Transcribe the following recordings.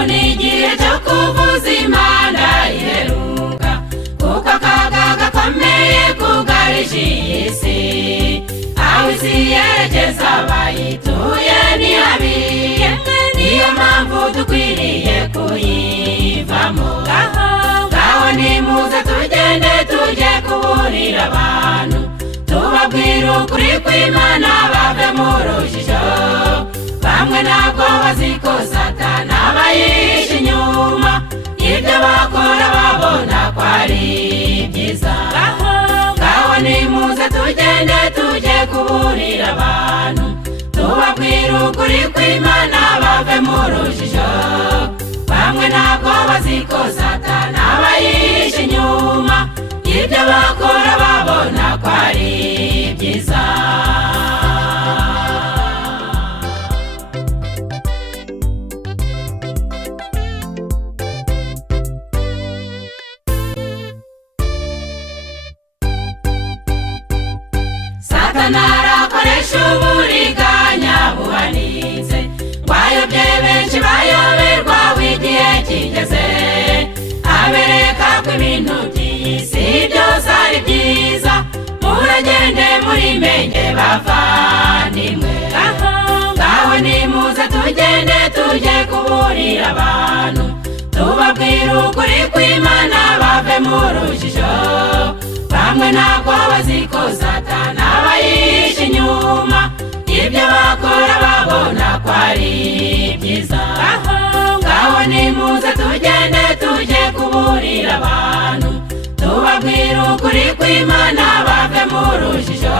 ubu ni igihe cyo kuvuza impanda iheruka, kuko akaga gakomeye kugarije iyi si, aho isi yerekeza abayituye ni habi, niyo mpamvu dukwiriye kuyivamo. Ngaho nimuze tugende tujye kuburira abantu, tubabwira ukuri kw'Imana bave mu rujijo. Bamwe ntabwo bazi ko Satani aba yihishe inyuma, ibyo bakora babona ko ari byiza. Ngaho nimuze tugende tujye kuburira abantu, tubabwira ukuri kw'Imana bave mu rujijo. Bamwe ntabwo bazi ko Satani aba yihishe inyuma, ibyo bakora babona ko ari byiza. Satani arakoresha uburiganya buhanitse, ngo ayobye benshi bayoberwa w'igihe kigeze, abereka ko ibintu by'isi byose ari byiza. Muragende muri menge bavandimwe, ngaho nimuze tugende tujye kuburira abantu, tubabwira ukuri kw'Imana bave mu rujijo. Bamwe ntabwo bazi ko Satani aba yihishe inyuma, ibyo bakora babona ko ari byiza. Ngaho nimuze tugende tujye kuburira abantu, tubabwira ukuri kw'Imana bave mu rujijo.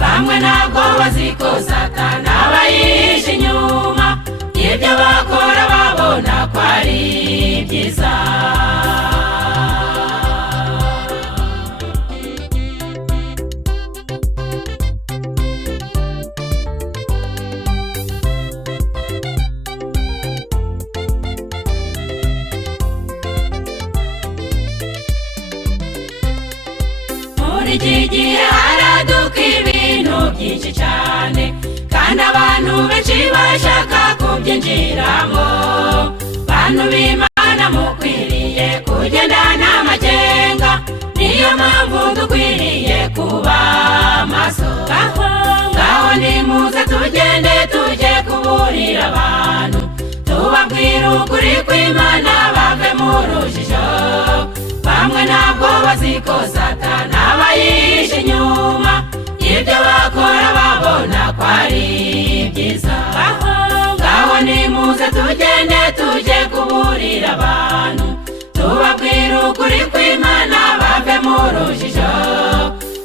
Bamwe ntabwo bazi ko Satani aba yihishe inyuma, ibyo bakora babona ko ari byiza. Iki gihe haraduka ibintu byinshi cyane, kandi abantu benshi bashaka kubyinjiramo. Bantu b'Imana mukwiriye kugendana amakenga, niyo mpamvu dukwiriye kuba maso. Ngaho nimuze tugende tujye kuburira abantu, tubabwira ukuri kw'Imana bave mu rujijo. Bamwe ntabwo bazi ko Satani aba yihishe inyuma, ibyo bakora babona ko ari byiza. Ngaho nimuze tugende tujye kuburira abantu, tubabwira ukuri kw'Imana bave mu rujijo.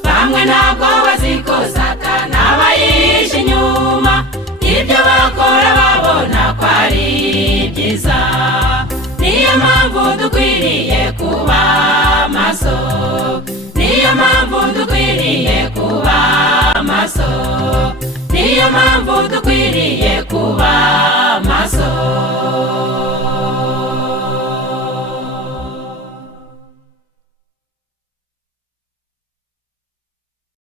Bamwe ntabwo bazi ko Satani aba yihishe inyuma, ibyo bakora babona ko ari byiza. Niyo mpamvu dukwiriye kuba maso, niyo mpamvu dukwiriye kuba maso, niyo mpamvu dukwiriye kuba maso.